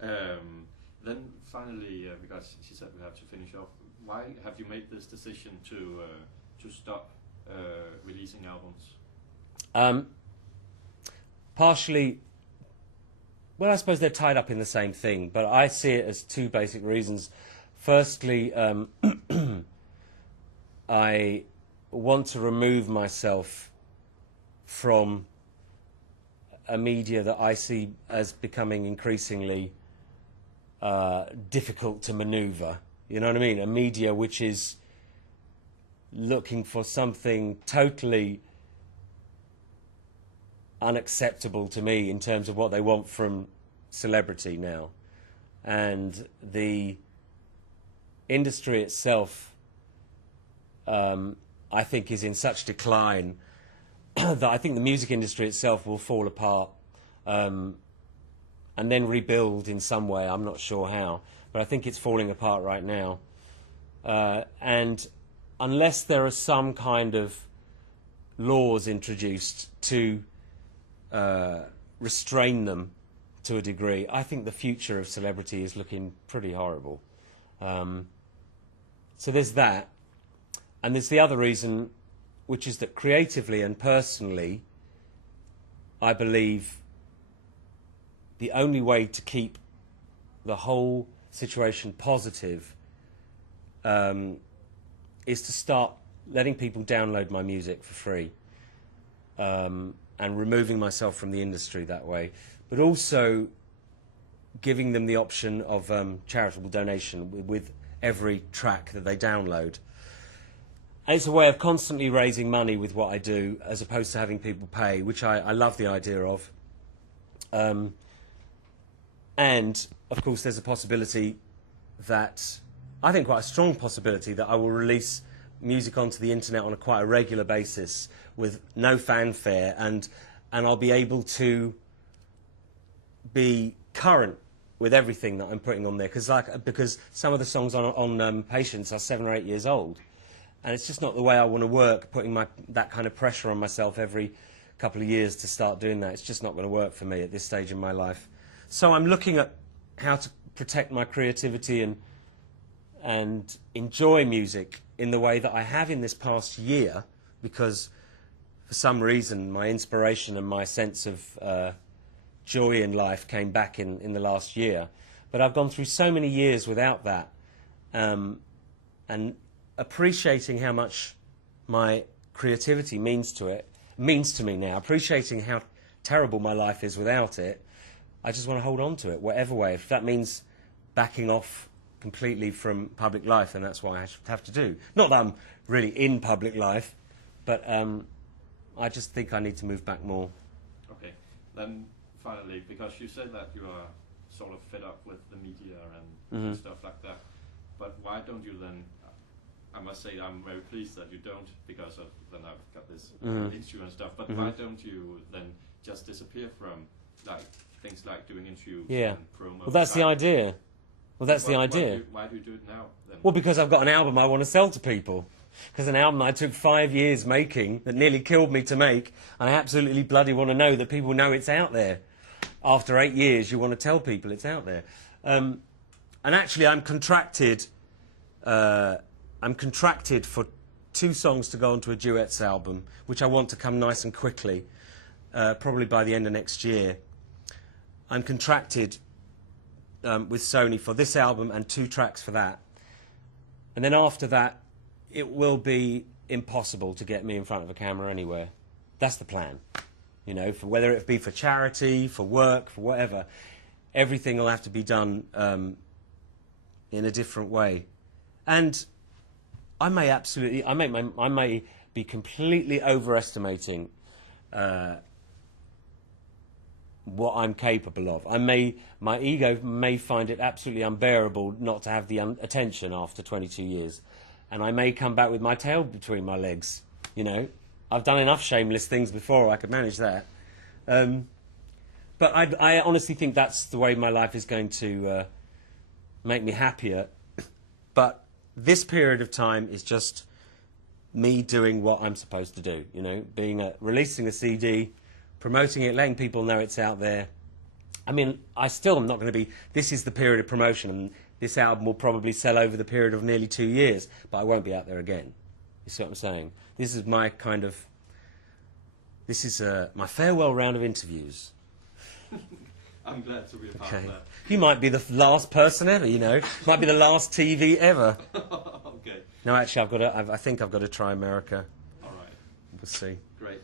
Then finally, because she said we have to finish off, why have you made this decision to stop releasing albums? Partially, well, I suppose they're tied up in the same thing, but I see it as two basic reasons. Firstly, I want to remove myself from a media that I see as becoming increasingly difficult to maneuver. You know what I mean? A media which is looking for something totally unacceptable to me in terms of what they want from celebrity now. And the industry itself, I think, is in such decline that I think the music industry itself will fall apart and then rebuild in some way. I'm not sure how, but I think it's falling apart right now. And unless there are some kind of laws introduced to restrain them to a degree, I think the future of celebrity is looking pretty horrible. So there's that. And there's the other reason, which is that creatively and personally, I believe the only way to keep the whole situation positive is to start letting people download my music for free and removing myself from the industry that way, but also giving them the option of charitable donation with every track that they download. And it's a way of constantly raising money with what I do, as opposed to having people pay, which I love the idea of. And, of course, there's a possibility that, I think quite a strong possibility, that I will release music onto the internet on quite a regular basis with no fanfare, and I'll be able to be current with everything that I'm putting on there, because some of the songs on Patience are 7 or 8 years old, and it's just not the way I want to work, putting that kind of pressure on myself every couple of years to start doing that. It's just not going to work for me at this stage in my life. So I'm looking at how to protect my creativity and enjoy music in the way that I have in this past year, because for some reason my inspiration and my sense of joy in life came back in the last year. But I've gone through so many years without that, and appreciating how much my creativity means to me now, appreciating how terrible my life is without it, I just want to hold on to it, whatever way. If that means backing off completely from public life, and that's what I have to do. Not that I'm really in public life, but I just think I need to move back more. Okay, then finally, because you said that you are sort of fed up with the media and stuff like that, but why don't you then, I must say I'm very pleased that you don't, because then I've got this issue and stuff, but why don't you then just disappear from things like doing interviews and promo? Well, that's the idea. Well, that's the idea. Why do you do it now, then? Well, because I've got an album I want to sell to people. Because an album I took 5 years making, that nearly killed me to make, and I absolutely bloody want to know that people know it's out there. After 8 years, you want to tell people it's out there. And actually, I'm contracted for 2 songs to go onto a duets album, which I want to come nice and quickly, probably by the end of next year. I'm contracted with Sony for this album and 2 tracks for that. And then after that, it will be impossible to get me in front of a camera anywhere. That's the plan. You know, whether it be for charity, for work, for whatever, everything will have to be done in a different way. And I may be completely overestimating what I'm capable of. My ego may find it absolutely unbearable not to have the attention after 22 years, and I may come back with my tail between my legs. You know, I've done enough shameless things before. I could manage that. But I honestly think that's the way my life is going to make me happier. But this period of time is just me doing what I'm supposed to do. You know, releasing a CD, promoting it, letting people know it's out there, I mean, I still am not going to be... This is the period of promotion, and this album will probably sell over the period of nearly 2 years, but I won't be out there again. You see what I'm saying? This is my kind of... This is my farewell round of interviews. I'm glad to be a part of that. You might be the last person ever, you know. Might be the last TV ever. Okay. No, actually, I think I've got to try America. All right. We'll see.